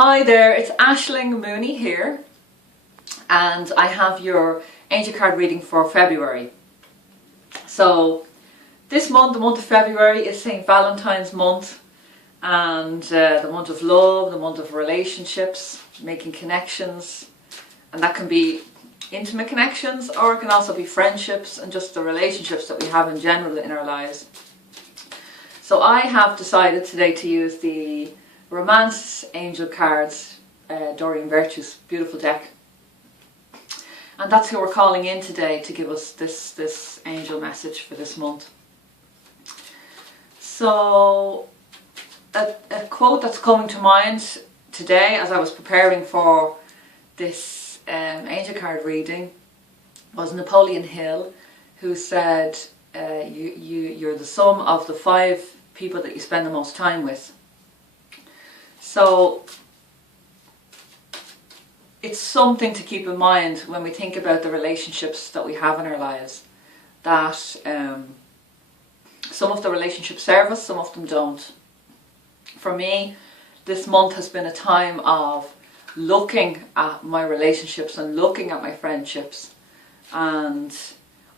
Hi there, it's Aisling Mooney here, and I have your angel card reading for February. So this month, the month of February, is St. Valentine's month, and the month of love, the month of relationships, making connections, and that can be intimate connections, or it can also be friendships and just the relationships that we have in general in our lives. So I have decided today to use the Romance Angel cards, Doreen Virtue's beautiful deck, and that's who we're calling in today to give us this angel message for this month. So a quote that's coming to mind today as I was preparing for this angel card reading was Napoleon Hill, who said you're the sum of the 5 people that you spend the most time with. So it's something to keep in mind when we think about the relationships that we have in our lives, that some of the relationships serve us, some of them don't. For me, this month has been a time of looking at my relationships and looking at my friendships, and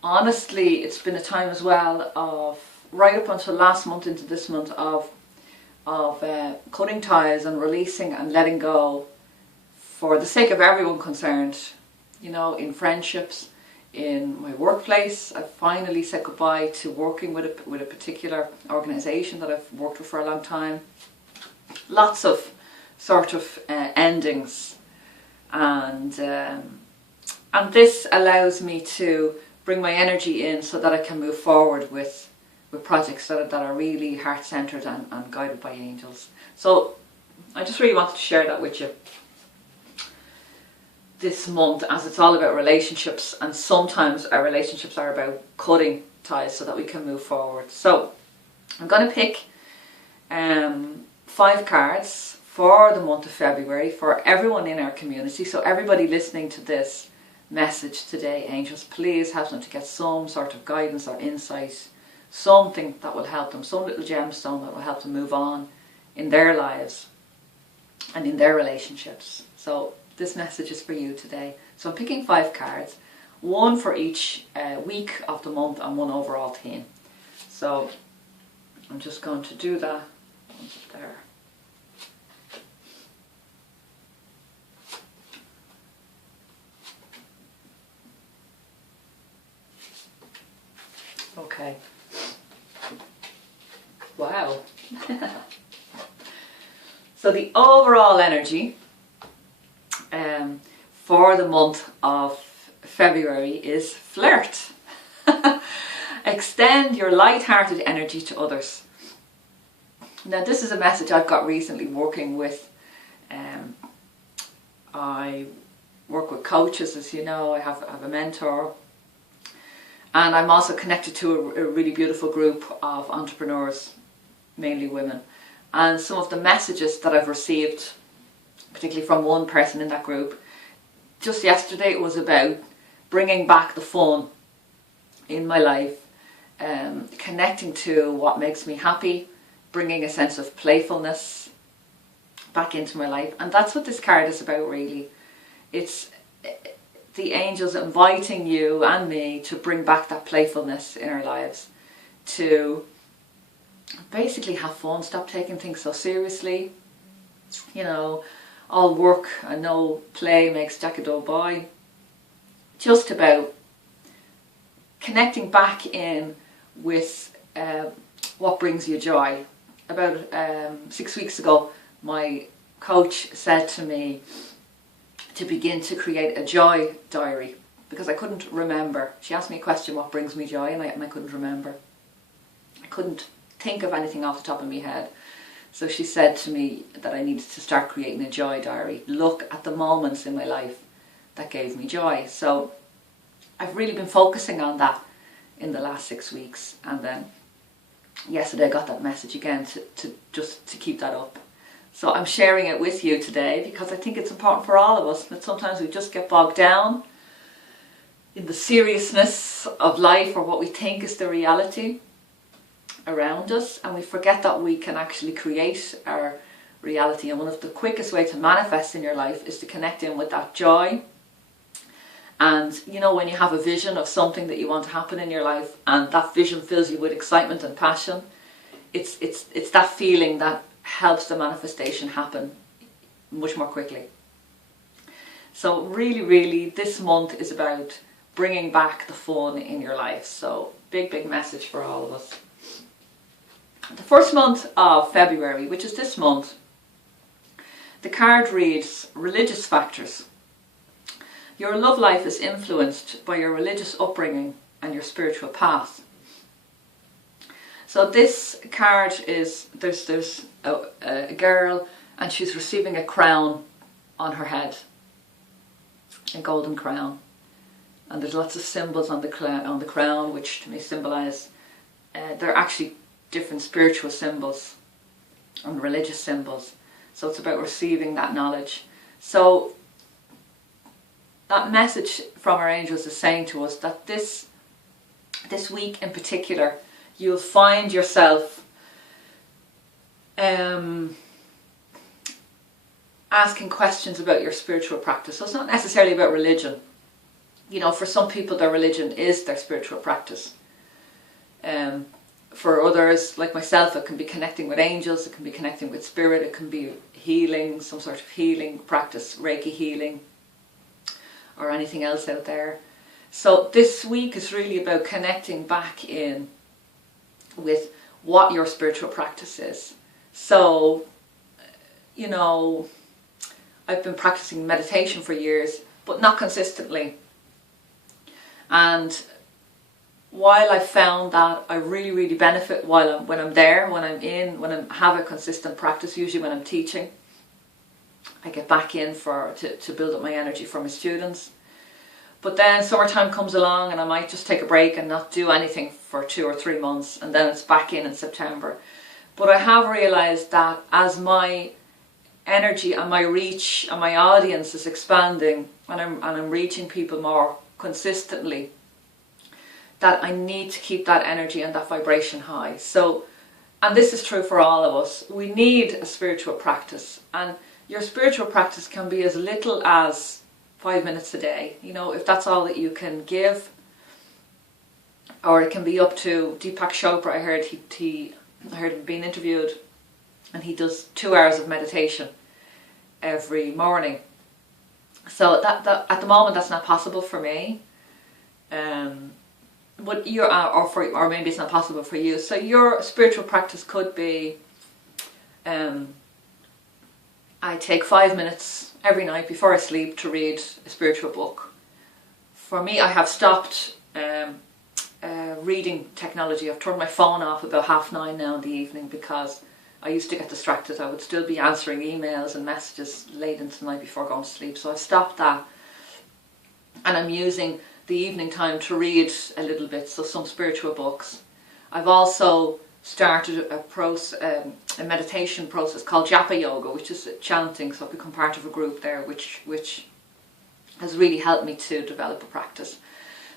honestly it's been a time as well of, right up until last month into this month, of cutting ties and releasing and letting go for the sake of everyone concerned. You know, in friendships, in my workplace, I've finally said goodbye to working with a particular organisation that I've worked with for a long time. Lots of sort of endings, and this allows me to bring my energy in so that I can move forward with projects that are really heart-centered and guided by angels. So I just really wanted to share that with you this month, as it's all about relationships, and sometimes our relationships are about cutting ties so that we can move forward. So I'm going to pick 5 cards for the month of February for everyone in our community. So everybody listening to this message today, angels, please help them to get some sort of guidance or insight, something that will help them, some little gemstone that will help them move on in their lives and in their relationships. So this message is for you today. So I'm picking 5 cards, 1 for each week of the month and 1 overall theme. So I'm just going to do that. One's up there. Okay. Wow. So the overall energy for the month of February is flirt. Extend your light-hearted energy to others. Now this is a message I've got recently working with. I work with coaches, as you know. I have a mentor. And I'm also connected to a really beautiful group of entrepreneurs, mainly women. And some of the messages that I've received, particularly from one person in that group, just yesterday, it was about bringing back the fun in my life, connecting to what makes me happy, bringing a sense of playfulness back into my life. And that's what this card is about, really. It's the angels inviting you and me to bring back that playfulness in our lives, to basically have fun, stop taking things so seriously. You know, all work and no play makes Jack a dull boy. Just about connecting back in with what brings you joy. About 6 weeks ago, my coach said to me to begin to create a joy diary, because I couldn't remember. She asked me a question, what brings me joy, and I couldn't remember. I couldn't think of anything off the top of my head. So she said to me that I needed to start creating a joy diary, look at the moments in my life that gave me joy. So I've really been focusing on that in the last 6 weeks, and then yesterday I got that message again to keep that up. So I'm sharing it with you today because I think it's important for all of us, that sometimes we just get bogged down in the seriousness of life, or what we think is the reality around us, and we forget that we can actually create our reality. And one of the quickest ways to manifest in your life is to connect in with that joy. And you know, when you have a vision of something that you want to happen in your life, and that vision fills you with excitement and passion, it's that feeling that helps the manifestation happen much more quickly. So really, this month is about bringing back the fun in your life. So big message for all of us. The first month of February, which is this month, the card reads religious factors. Your love life is influenced by your religious upbringing and your spiritual path. So this card is, there's a girl, and she's receiving a crown on her head, a golden crown. And there's lots of symbols on the crown, which to me symbolize, they're actually different spiritual symbols and religious symbols. So it's about receiving that knowledge. So that message from our angels is saying to us that this week in particular, you'll find yourself asking questions about your spiritual practice. So it's not necessarily about religion. You know, for some people their religion is their spiritual practice. For others, like myself, it can be connecting with angels, it can be connecting with spirit, it can be healing, some sort of healing practice, Reiki healing, or anything else out there. So this week is really about connecting back in with what your spiritual practice is. So, you know, I've been practicing meditation for years, but not consistently. And while I found that I really benefit when I have a consistent practice, usually when I'm teaching, I get back in to build up my energy for my students. But then summertime comes along and I might just take a break and not do anything for 2 or 3 months, and then it's back in September. But I have realised that as my energy and my reach and my audience is expanding, and I'm reaching people more consistently, that I need to keep that energy and that vibration high. So, and this is true for all of us, we need a spiritual practice. And your spiritual practice can be as little as 5 minutes a day, you know, if that's all that you can give. Or it can be up to Deepak Chopra. I heard him being interviewed, and he does 2 hours of meditation every morning. So that at the moment that's not possible for me. But or maybe it's not possible for you. So your spiritual practice could be, I take 5 minutes every night before I sleep to read a spiritual book. For me, I have stopped reading technology. I've turned my phone off about 9:30 now in the evening, because I used to get distracted. I would still be answering emails and messages late into the night before going to sleep. So I've stopped that. And I'm using the evening time to read a little bit, so some spiritual books. I've also started a meditation process called Japa Yoga, which is chanting, so I've become part of a group there which has really helped me to develop a practice.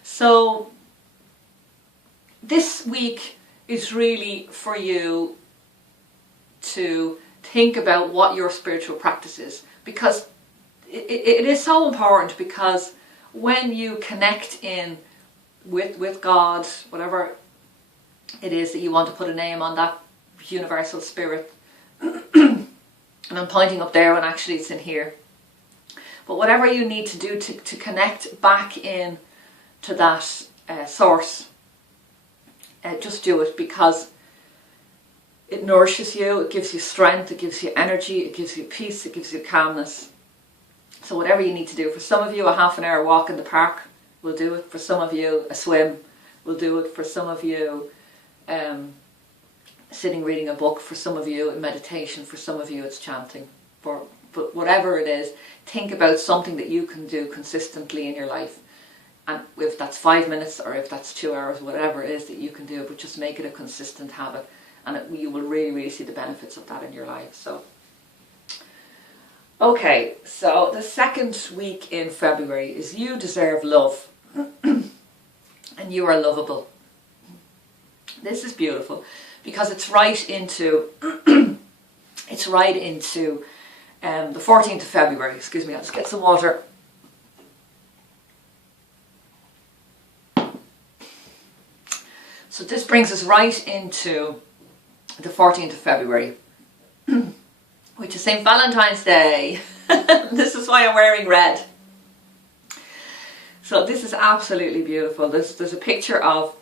So this week is really for you to think about what your spiritual practice is, because it is so important, because when you connect in with God, whatever it is that you want to put a name on, that universal spirit, and I'm pointing up there when actually it's in here, but whatever you need to do to connect back in to that source, just do it, because it nourishes you, it gives you strength, it gives you energy, it gives you peace, it gives you calmness. So whatever you need to do. For some of you, a half an hour walk in the park will do it. For some of you, a swim will do it. For some of you, sitting reading a book. For some of you, meditation. For some of you, it's chanting. But whatever it is, think about something that you can do consistently in your life. And if that's 5 minutes or if that's 2 hours, whatever it is that you can do, but just make it a consistent habit, and you will really see the benefits of that in your life. So, okay, so the second week in February is you deserve love, and you are lovable. This is beautiful, because it's right into It's right into the 14th of February. Excuse me, I'll just get some water. So this brings us right into the 14th of February, which is St. Valentine's Day. This is why I'm wearing red. So this is absolutely beautiful. There's a picture of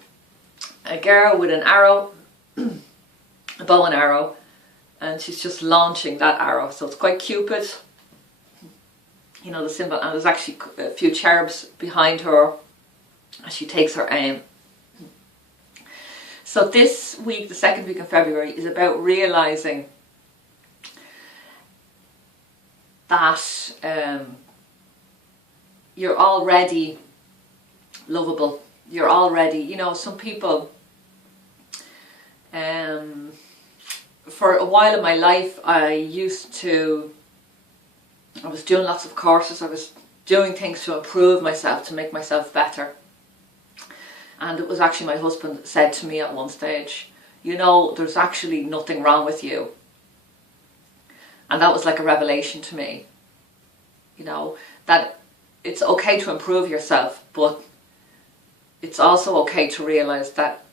a girl with an arrow, a bow and arrow, and she's just launching that arrow. So it's quite Cupid, you know, the symbol, and there's actually a few cherubs behind her as she takes her aim. So this week, the second week in February, is about realising that you're already lovable. You're already, you know, some people, for a while in my life, I was doing lots of courses, I was doing things to improve myself, to make myself better. And it was actually my husband that said to me at one stage, you know, there's actually nothing wrong with you. And that was like a revelation to me, you know, that it's okay to improve yourself, but it's also okay to realise that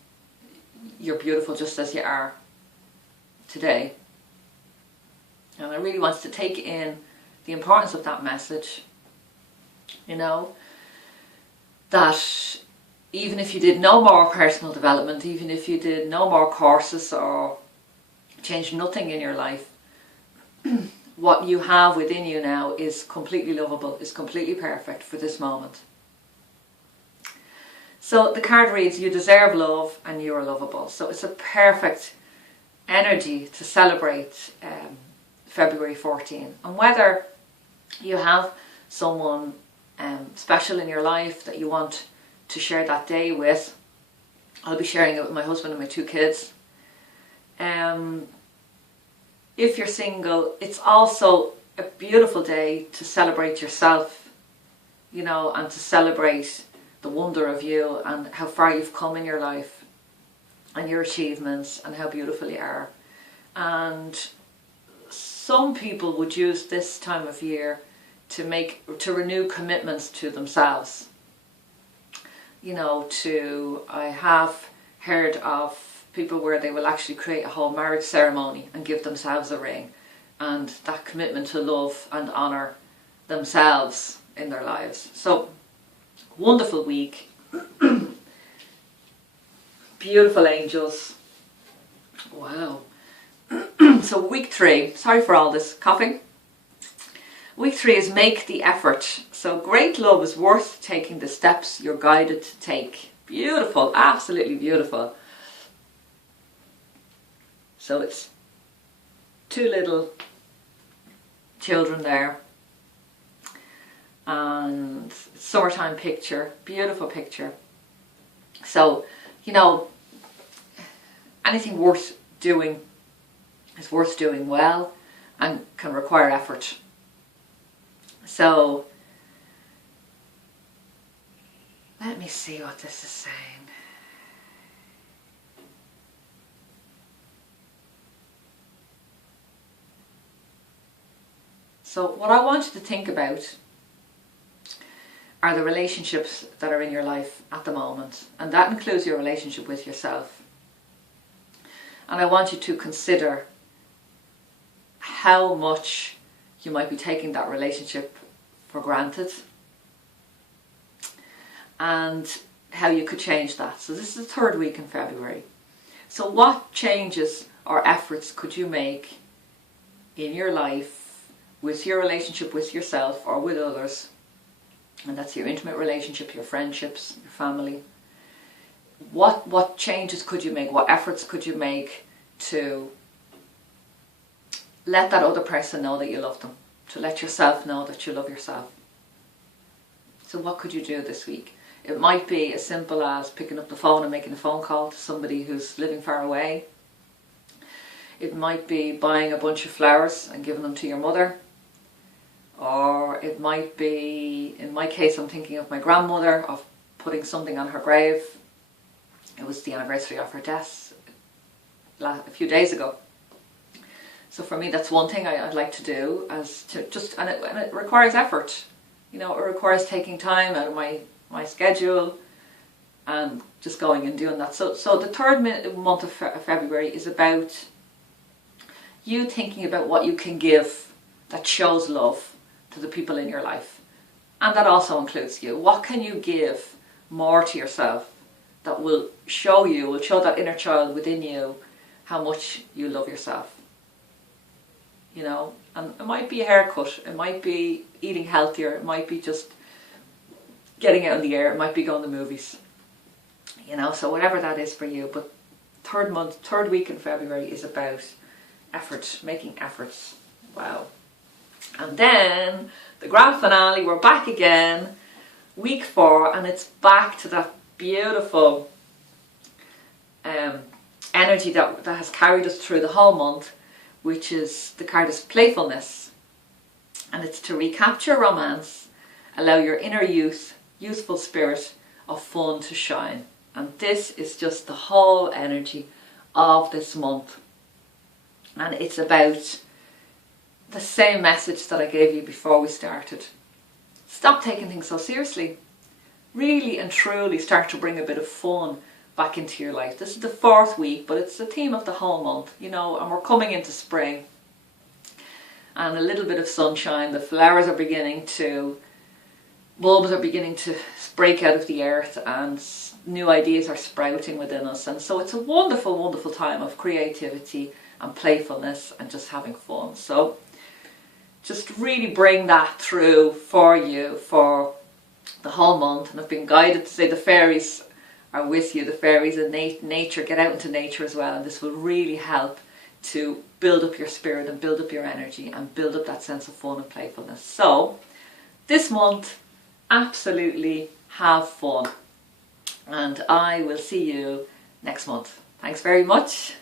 you're beautiful just as you are today. And I really wanted to take in the importance of that message, you know, that even if you did no more personal development, even if you did no more courses or changed nothing in your life, what you have within you now is completely lovable, is completely perfect for this moment. So the card reads, you deserve love and you are lovable. So it's a perfect energy to celebrate February 14. And whether you have someone special in your life that you want to share that day with, I'll be sharing it with my husband and my 2 kids. If you're single, it's also a beautiful day to celebrate yourself, you know, and to celebrate the wonder of you and how far you've come in your life and your achievements and how beautiful you are. And some people would use this time of year to renew commitments to themselves. You know, I have heard of people where they will actually create a whole marriage ceremony and give themselves a ring, and that commitment to love and honour themselves in their lives. So, wonderful week. Beautiful angels. Wow. So week 3, sorry for all this coughing. Week 3 is make the effort. So great love is worth taking the steps you're guided to take. Beautiful, absolutely beautiful. So it's 2 little children there. And summertime picture, beautiful picture. So, you know, anything worth doing is worth doing well and can require effort. So, let me see what this is saying. So, what I want you to think about are the relationships that are in your life at the moment, and that includes your relationship with yourself. And I want you to consider how much you might be taking that relationship for granted and how you could change that. So this is the 3rd week in February. So what changes or efforts could you make in your life with your relationship with yourself or with others? And that's your intimate relationship, your friendships, your family. What changes could you make? What efforts could you make to let that other person know that you love them? To let yourself know that you love yourself? So what could you do this week? It might be as simple as picking up the phone and making a phone call to somebody who's living far away. It might be buying a bunch of flowers and giving them to your mother. Or it might be, in my case, I'm thinking of my grandmother, of putting something on her grave. It was the anniversary of her death a few days ago. So for me, that's one thing I'd like to do, as to just, and it requires effort. You know, it requires taking time out of my schedule and just going and doing that. So the third month of February is about you thinking about what you can give that shows love to the people in your life. And that also includes you. What can you give more to yourself that will show that inner child within you how much you love yourself? You know, and it might be a haircut, it might be eating healthier, it might be just getting out in the air, it might be going to the movies. You know, so whatever that is for you. But third week in February is about effort, making efforts. Wow. And then the grand finale, we're back again, week 4, and it's back to that beautiful energy that has carried us through the whole month, which is the card is playfulness. And it's to recapture romance, allow your inner youthful spirit of fun to shine. And this is just the whole energy of this month. And it's about the same message that I gave you before we started. Stop taking things so seriously. Really and truly start to bring a bit of fun back into your life. This is the 4th week, but it's the theme of the whole month, you know, and we're coming into spring. And a little bit of sunshine, the flowers are beginning to, bulbs are beginning to break out of the earth, and new ideas are sprouting within us. And so it's a wonderful, wonderful time of creativity and playfulness and just having fun. So just really bring that through for you for the whole month. And I've been guided to say the fairies are with you, the fairies and nature. Get out into nature as well, and this will really help to build up your spirit and build up your energy and build up that sense of fun and playfulness. So this month, absolutely have fun, and I will see you next month. Thanks very much.